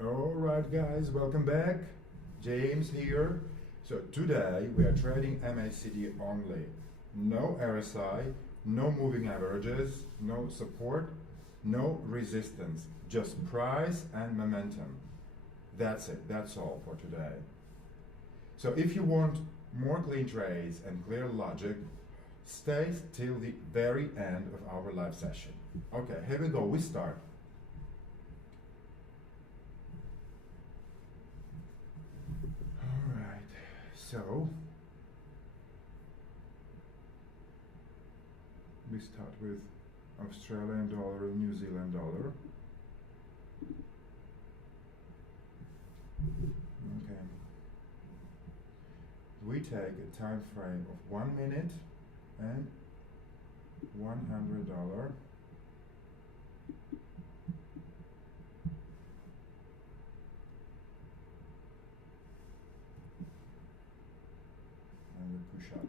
All right, guys, welcome back. James here. So today we are trading MACD only. No RSI, no moving averages, no support, no resistance. Just price and momentum. That's it. That's all for today. So if you want more clean trades and clear logic, stay till the very end of our live session. Okay, here we go. We start. Alright, so we start with Australian dollar and New Zealand dollar. Okay. We take a time frame of 1 minute and $100. And we push up.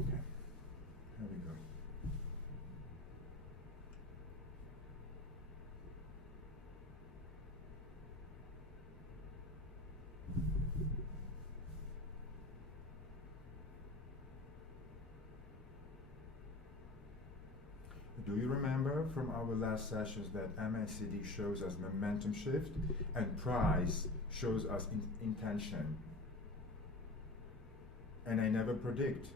Okay, here we go. Do you remember from our last sessions that MACD shows us momentum shift and price shows us intention? And I never predict.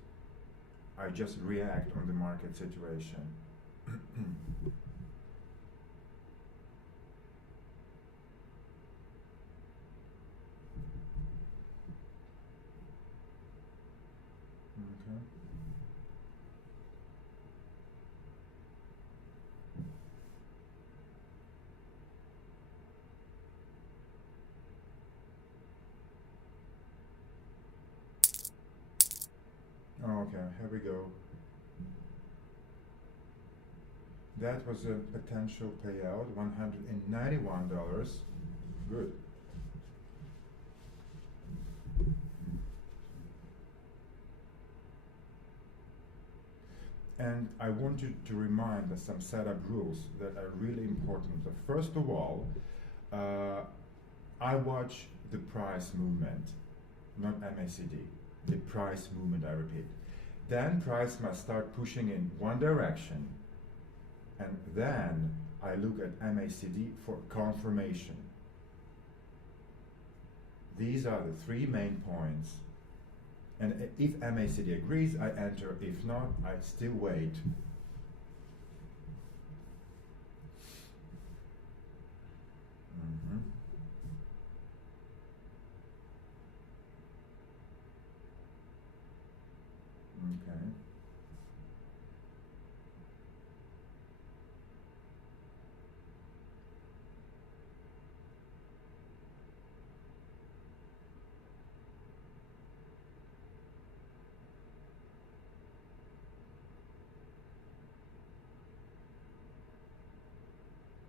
I just react on the market situation. Okay. Okay, here we go. That was a potential payout, $191. Good. And I want you to remind us some setup rules that are really important. So first of all, I watch the price movement, not MACD. The price movement, I repeat. Then price must start pushing in one direction, and then I look at MACD for confirmation. These are the three main points. And if MACD agrees, I enter. If not, I still wait. Mm-hmm. Okay.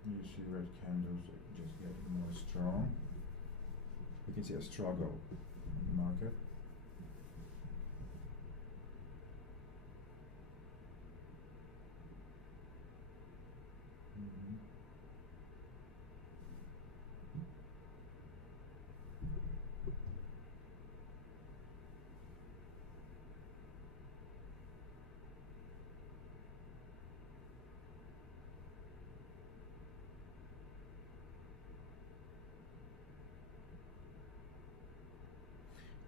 You see red candles just getting more strong. You can see a struggle in the market. Mhm.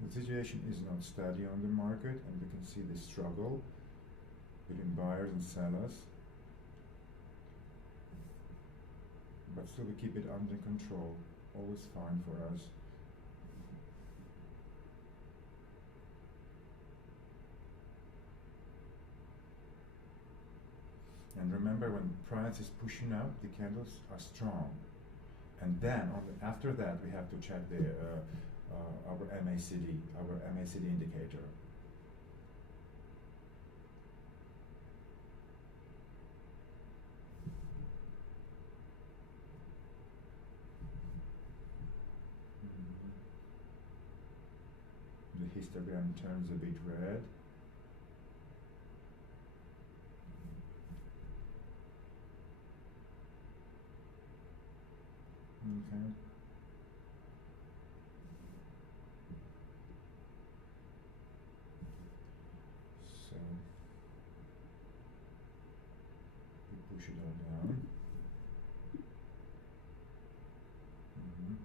The situation is not steady on the market, and we can see the struggle between buyers and sellers. But still we keep it under control. Always fine for us. And remember, when price is pushing up, the candles are strong. And then after that, we have to check our MACD indicator. The histogram turns a bit red. Okay. So we push it all down. Mhm.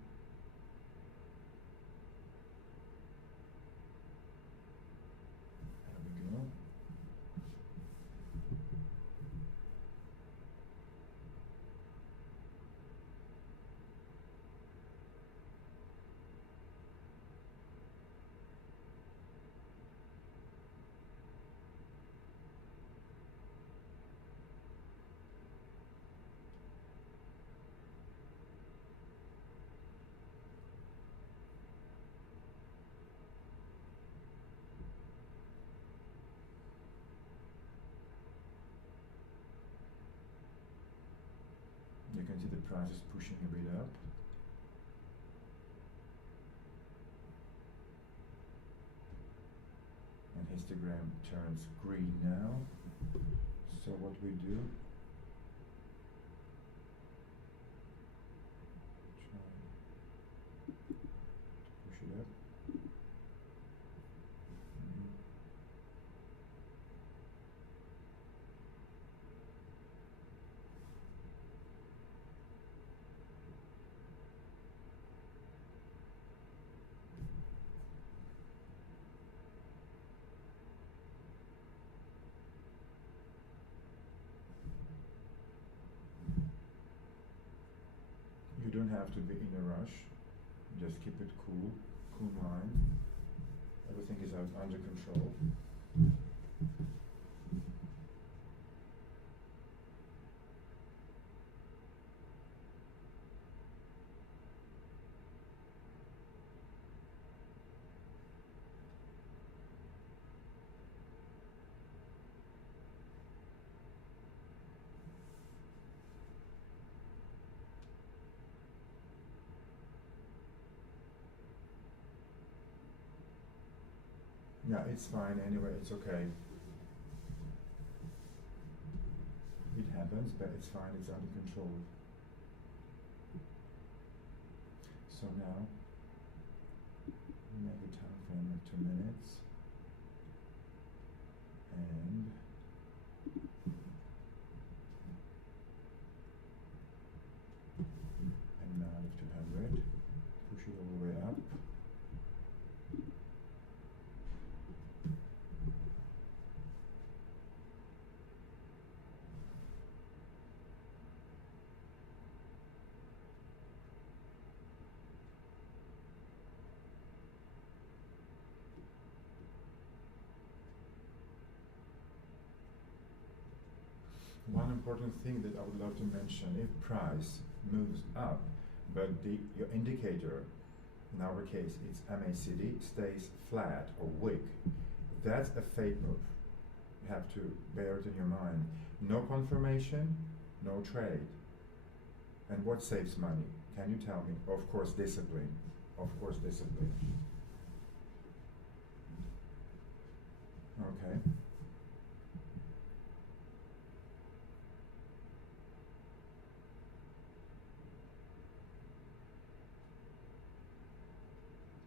There we go. You can see the price is pushing a bit up. And histogram turns green now. So what we do, try to push it up. Mhm. You don't have to be in a rush. Just keep it cool, cool mind. Everything is under control. Yeah, it's fine anyway, it's okay. It happens, but it's fine, it's under control. So now, we make a time frame of 2 minutes. And amount of 200. Push it all the way up. One important thing that I would love to mention, if price moves up, but your indicator, in our case it's MACD, stays flat or weak, that's a fake move. You have to bear it in your mind. No confirmation, no trade. And what saves money? Can you tell me? Of course, discipline. Of course, discipline. Okay.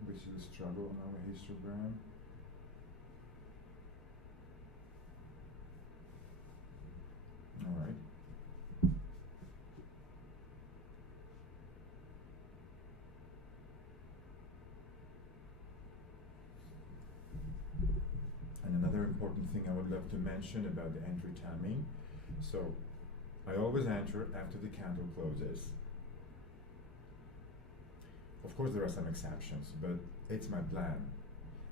Which is a struggle on our histogram. All right. And another important thing I would love to mention about the entry timing. So I always enter after the candle closes. Of course, there are some exceptions, but it's my plan.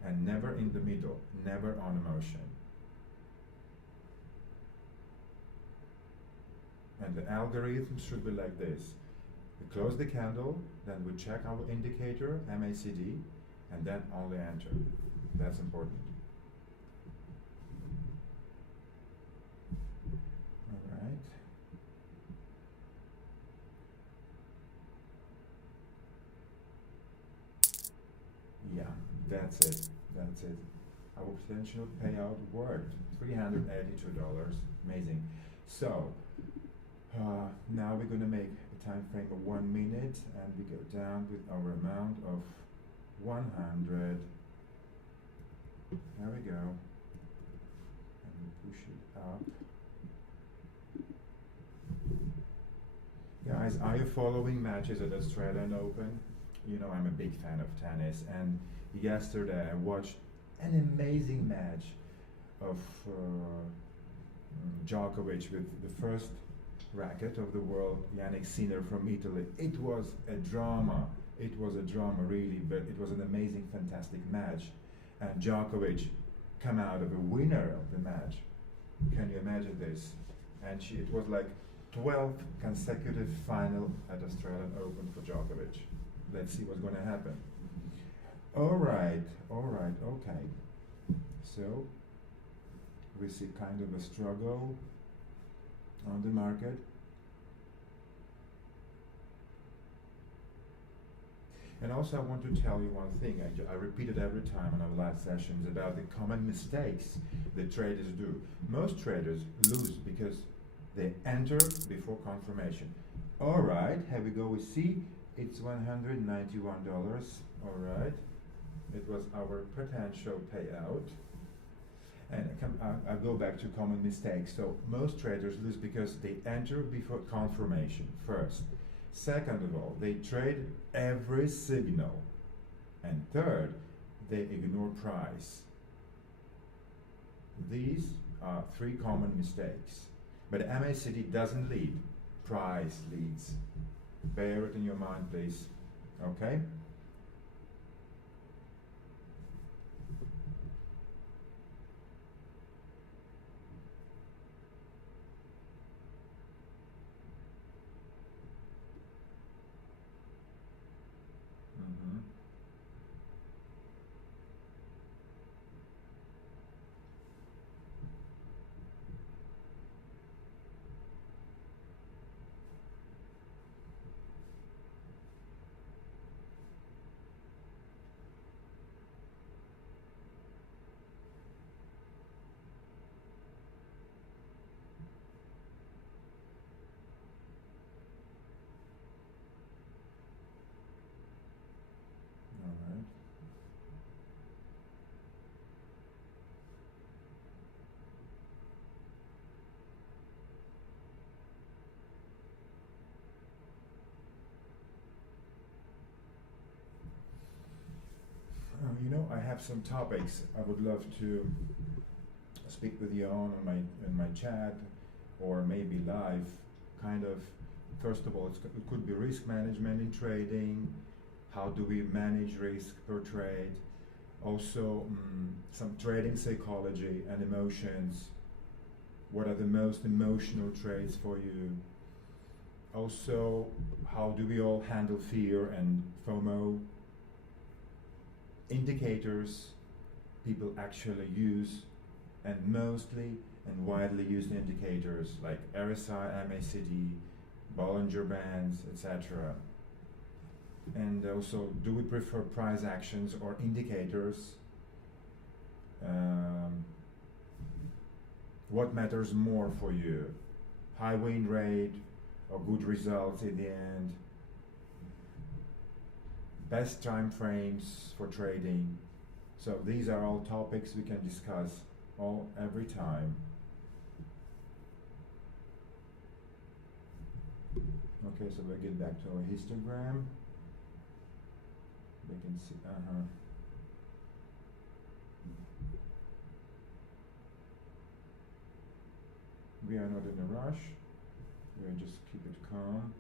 And never in the middle, never on emotion. And the algorithm should be like this. We close the candle, then we check our indicator, MACD, and then only enter. That's important. All right. Yeah, that's it. That's it. Our potential payout worked. $382. Amazing. So, Now we're going to make a time frame of 1 minute, and we go down with our amount of 100. There we go. And we push it up. Guys, are you following matches at Australian Open? You know I'm a big fan of tennis, and yesterday I watched an amazing match of Djokovic with the first racket of the world, Yannick Sinner from Italy. It was a drama. It was a drama, really, but it was an amazing, fantastic match. And Djokovic come out of a winner of the match. Can you imagine this? And it was like 12th consecutive final at Australian Open for Djokovic. Let's see what's going to happen. All right, okay. So we see kind of a struggle on the market. And also I want to tell you one thing, I repeat it every time in our live sessions about the common mistakes that traders do. Most traders lose because they enter before confirmation. All right, here we go. We see it's $191. All right, it was our potential payout. And I'll go back to common mistakes. So most traders lose because they enter before confirmation first. Second of all, they trade every signal. And third, they ignore price. These are three common mistakes. But MACD doesn't lead, price leads. Bear it in your mind, please. Okay? You know, I have some topics I would love to speak with you on my chat, or maybe live. Kind of, first of all, it could be risk management in trading. How do we manage risk per trade? Also, some trading psychology and emotions. What are the most emotional trades for you? Also, how do we all handle fear and FOMO? Indicators people actually use, and mostly and widely used indicators like RSI, MACD, Bollinger Bands, etc. And also, do we prefer price actions or indicators? What matters more for you? High win rate or good results in the end? Best time frames for trading. So these are all topics we can discuss every time. Okay, so we get back to our histogram. We can see, we are not in a rush. We'll just keep it calm.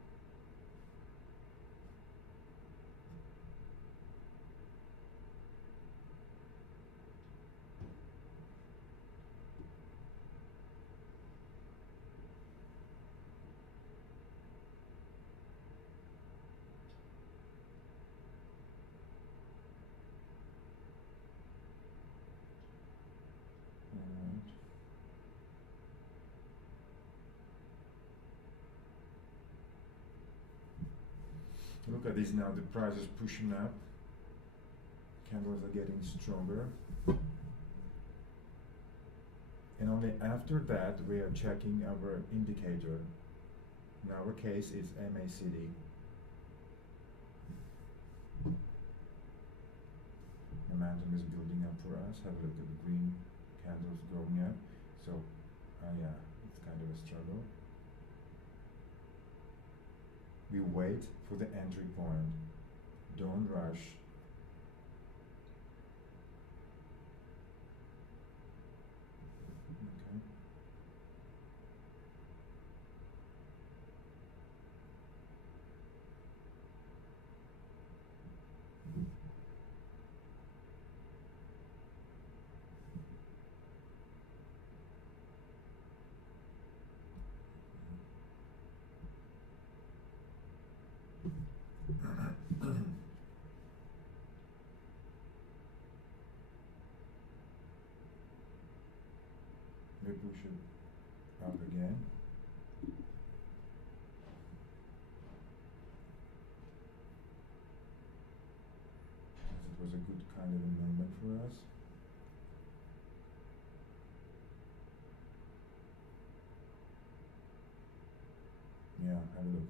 Look at this now, the price is pushing up. Candles are getting stronger. And only after that we are checking our indicator. In our case, it's MACD. Momentum is building up for us. Have a look at the green candles going up. So, yeah, it's kind of a struggle. We wait for the entry point. Don't rush. Okay. We push it up again. It was a good kind of a movement for us. Yeah, have a look.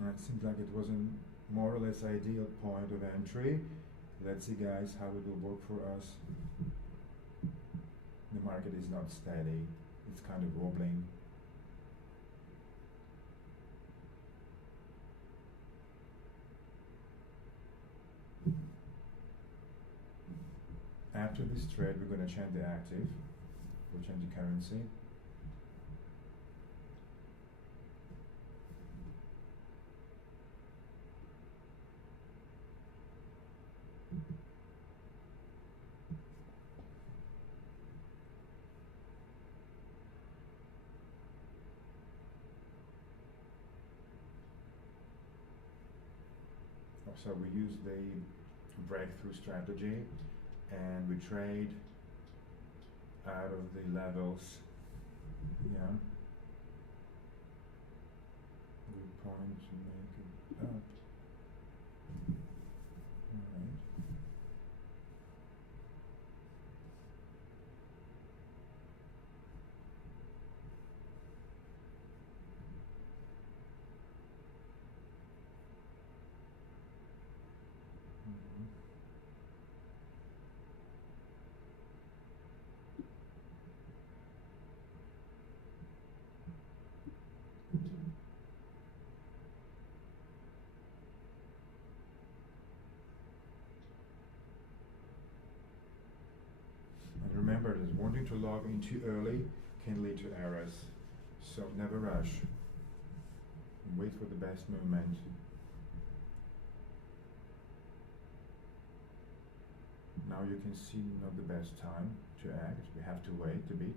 It seems like it was a more or less ideal point of entry. Let's see, guys, how it will work for us. The market is not steady. It's kind of wobbling. After this trade, we're going to change the active. We'll change the currency. So we use the breakthrough strategy and we trade out of the levels. Yeah. Good point to make it up. Alright. And remember that wanting to log in too early can lead to errors. So never rush. Wait for the best movement. Now you can see not the best time to act. We have to wait a bit.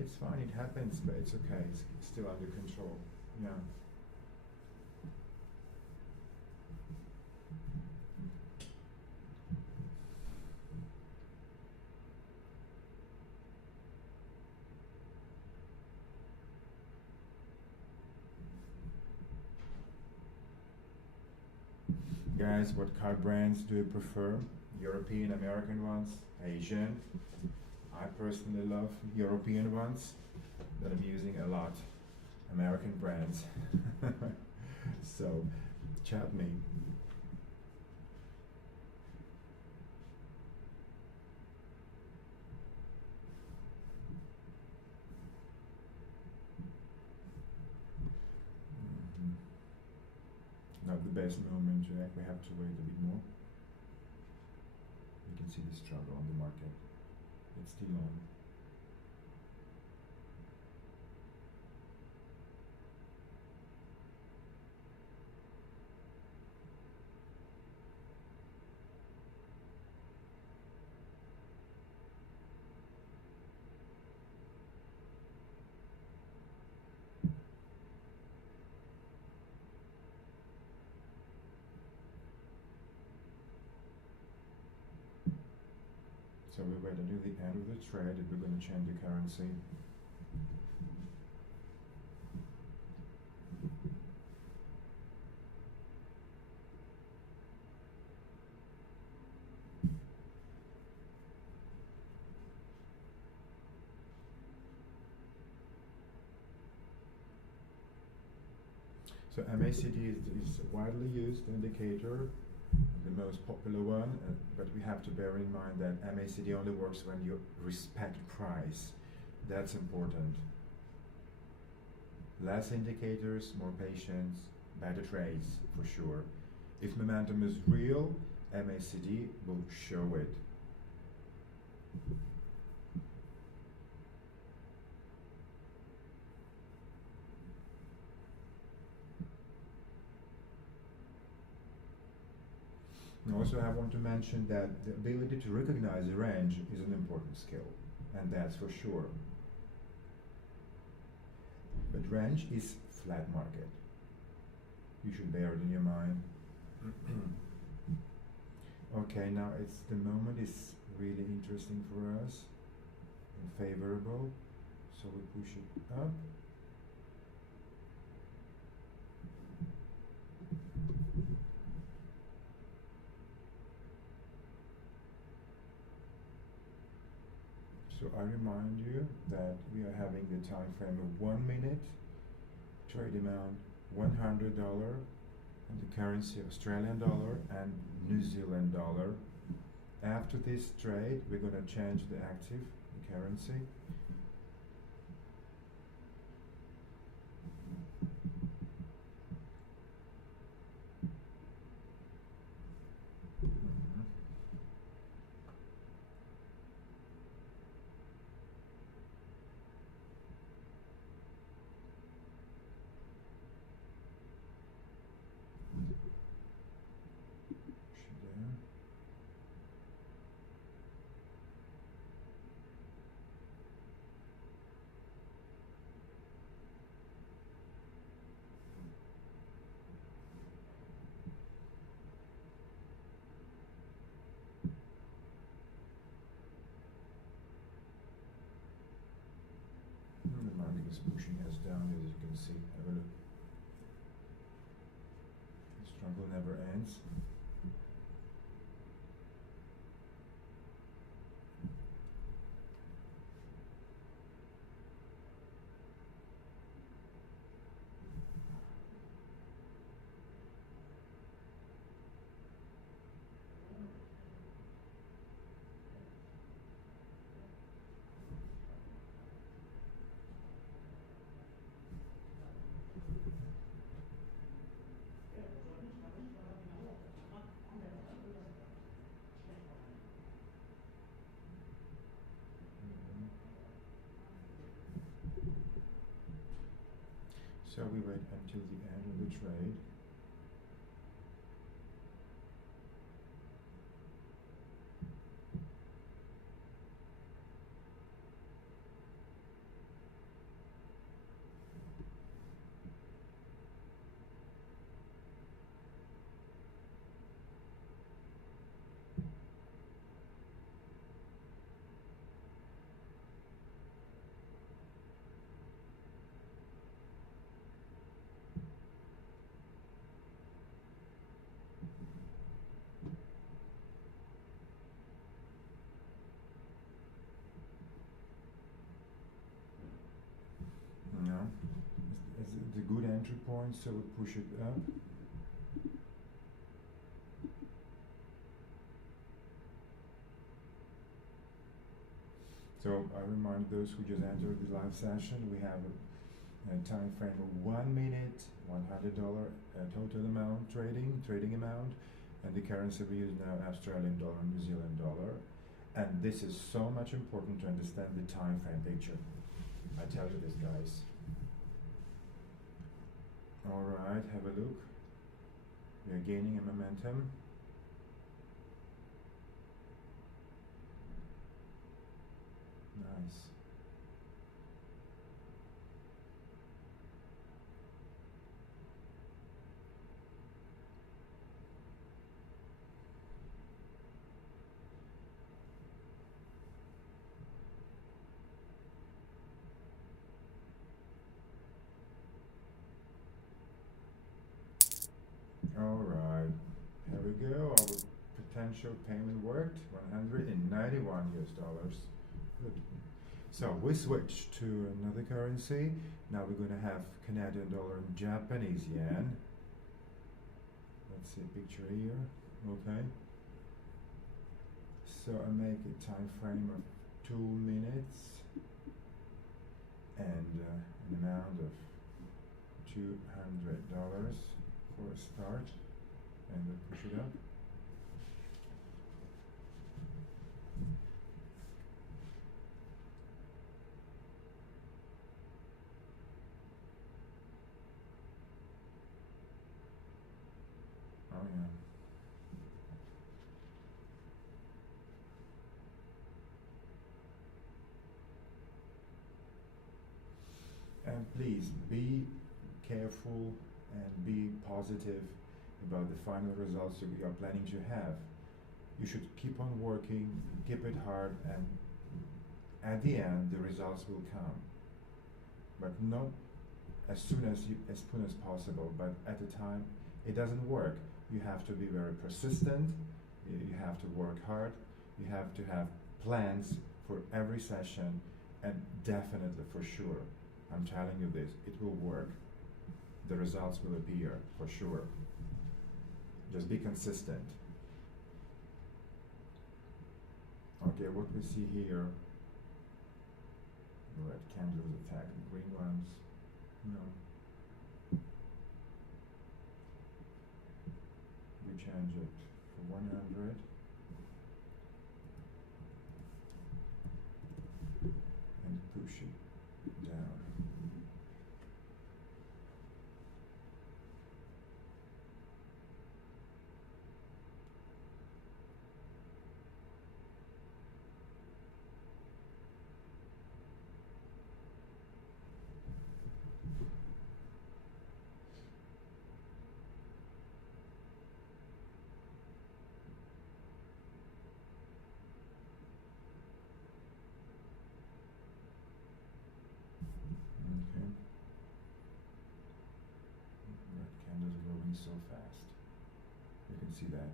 It's fine, it happens, but it's okay. It's still under control. Yeah. Guys, what car brands do you prefer? European, American ones, Asian? I personally love European ones, that I'm using a lot. American brands. So, chat me. Now the the best moment, Jack. We have to wait a bit more. You can see the struggle on the market. It's still on. So we wait until the end of the trade and we're going to change the currency. So MACD is a widely used indicator, the most popular one, but we have to bear in mind that MACD only works when you respect price. That's important. Less indicators, more patience, better trades for sure. If momentum is real, MACD will show it. And also I want to mention that the ability to recognize a range is an important skill, and that's for sure. But range is flat market. You should bear it in your mind. Okay, now the moment is really interesting for us and favorable, so we push it up. So I remind you that we are having the time frame of 1 minute, trade amount $100, and the currency Australian dollar and New Zealand dollar. After this trade, we're going to change the active, the currency. The market is pushing us down, as you can see. Have a look. The struggle never ends. So we wait until the end of the trade. No, it's a good entry point, so we push it up. So I remind those who just entered the live session, we have Time frame of 1 minute, $100 total amount trading amount, and the currency we use now Australian dollar, New Zealand dollar, and this is so much important to understand the time frame picture. I tell you this, guys. All right, have a look. We are gaining a momentum. Nice. All right, here we go. Our potential payment worked, 191 US dollars. Good. So we switch to another currency. Now we're going to have Canadian dollar and Japanese yen. Let's see a picture here. Okay. So I make a time frame of 2 minutes and an amount of $200 for a start, and we push it up. Oh yeah. And please be careful and be positive about the final results you are planning to have. You should keep on working, keep it hard, and at the end the results will come. But not as soon as possible, but at the time it doesn't work. You have to be very persistent, you have to work hard, you have to have plans for every session, and definitely, for sure, I'm telling you this, it will work. The results will appear, for sure. Just be consistent. Okay, what we see here, red candles attack the green ones. No. We change it for 100. And push it down. Okay. Red candles are going so fast. You can see that.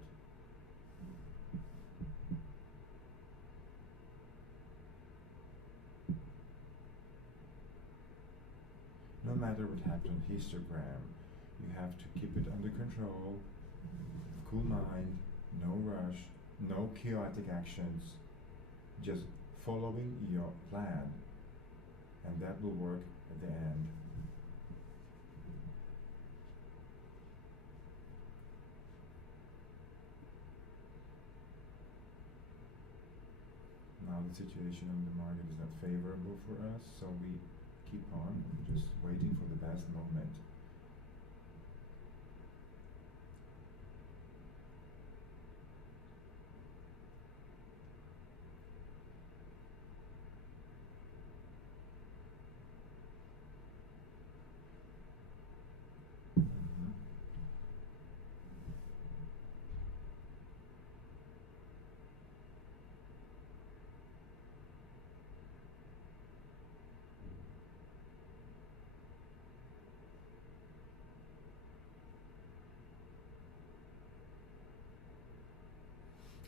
No matter what happens on histogram, you have to keep it under control, cool mind, no rush, no chaotic actions, just following your plan, and that will work at the end. Now the situation on the market is not favorable for us, so we keep on just waiting for the best moment. Mhm.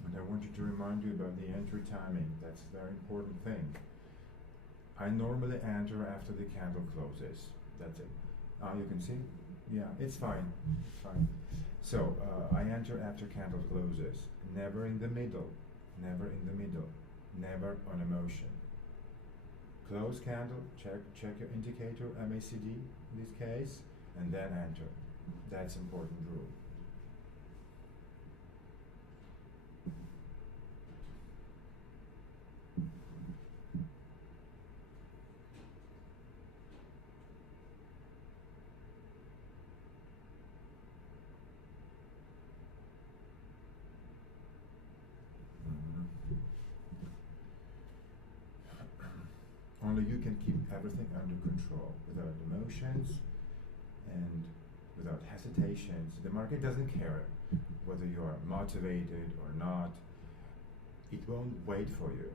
And I wanted to remind you about the entry timing. That's a very important thing. I normally enter after the candle closes. That's it. You can see? Yeah, it's fine. It's fine. So I enter after candle closes. Never in the middle. Never in the middle. Never on emotion. close candle, check your indicator, MACD in this case, and then enter. That's important rule. Only you can keep everything under control without emotions and without hesitations. The market doesn't care whether you are motivated or not. It won't wait for you.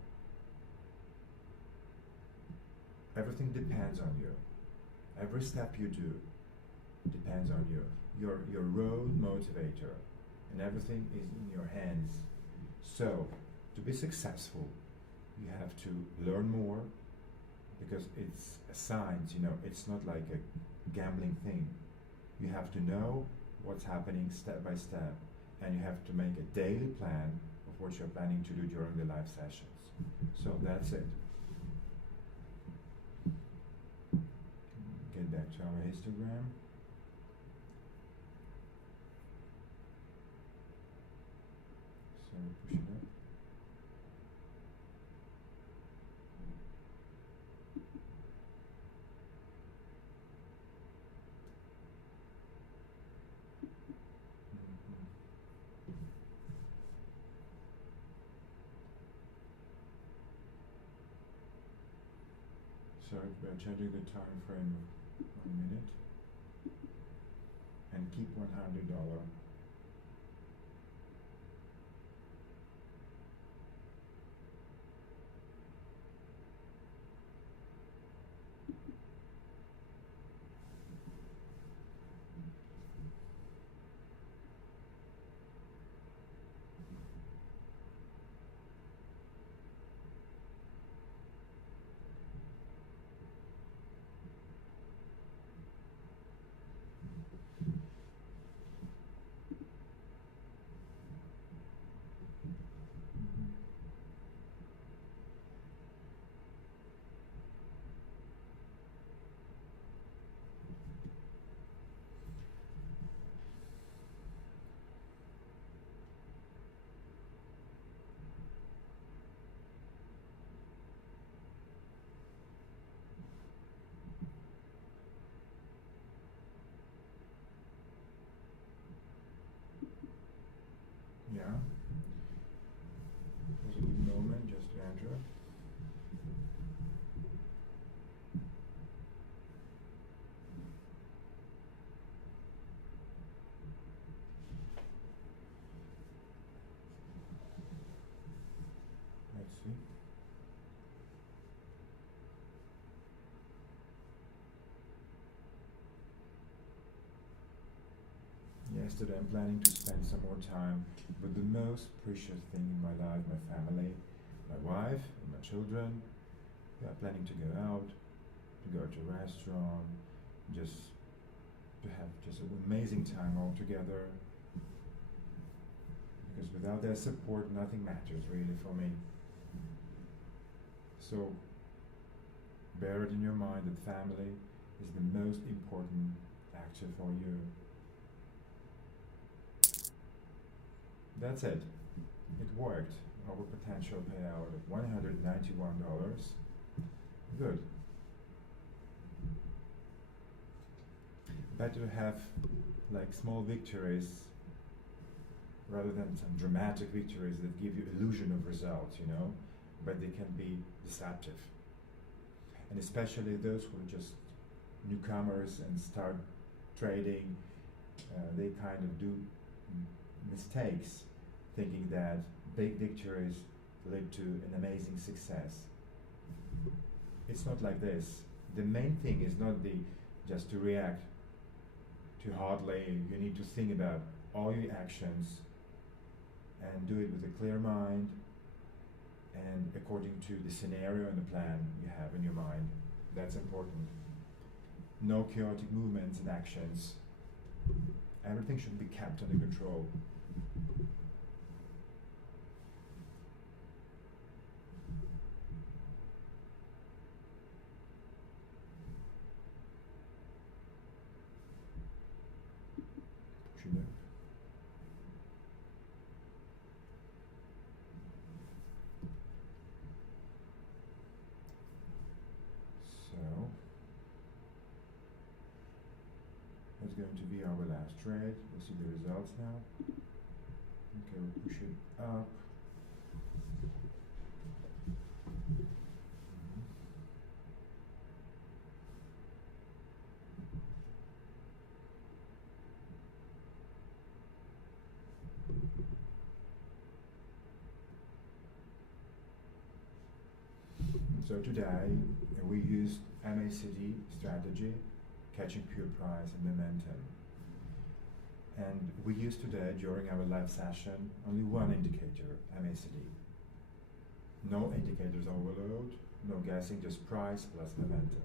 Everything depends on you. Every step you do depends on you. You're your road motivator, and everything is in your hands. So, to be successful, you have to learn more, because it's a science, it's not like a gambling thing. You have to know what's happening step by step, and you have to make a daily plan of what you're planning to do during the live sessions. So that's it. Get back to our histogram. So push it up. So we are changing the time frame of 1 minute, and keep $100. Yeah. Just a good moment just to enter. Let's see. Yesterday I'm planning to spend some more time with the most precious thing in my life, my family, my wife, and my children. We are planning to go out, to go to a restaurant, just to have just an amazing time all together. Because without their support, nothing matters really for me. So bear it in your mind that family is the most important factor for you. That's it. It worked. Our potential payout of $191. Good. Better to have like small victories rather than some dramatic victories that give you illusion of results, but they can be deceptive. And especially those who are just newcomers and start trading, they kind of do mistakes, thinking that big victories lead to an amazing success. It's not like this. The main thing is not just to react too hardly. You need to think about all your actions and do it with a clear mind and according to the scenario and the plan you have in your mind. That's important. No chaotic movements and actions. Everything should be kept under control. to be our last trade. We'll see the results now. Okay, we'll push it up. So today we used MACD strategy, catching pure price and momentum. And we used today, during our live session, only one indicator, MACD. No indicators overload, no guessing, just price plus momentum.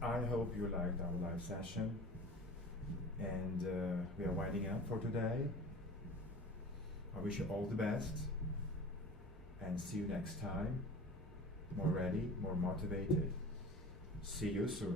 I hope you liked our live session, and we are winding up for today. I wish you all the best, and see you next time. More ready, more motivated. See you soon.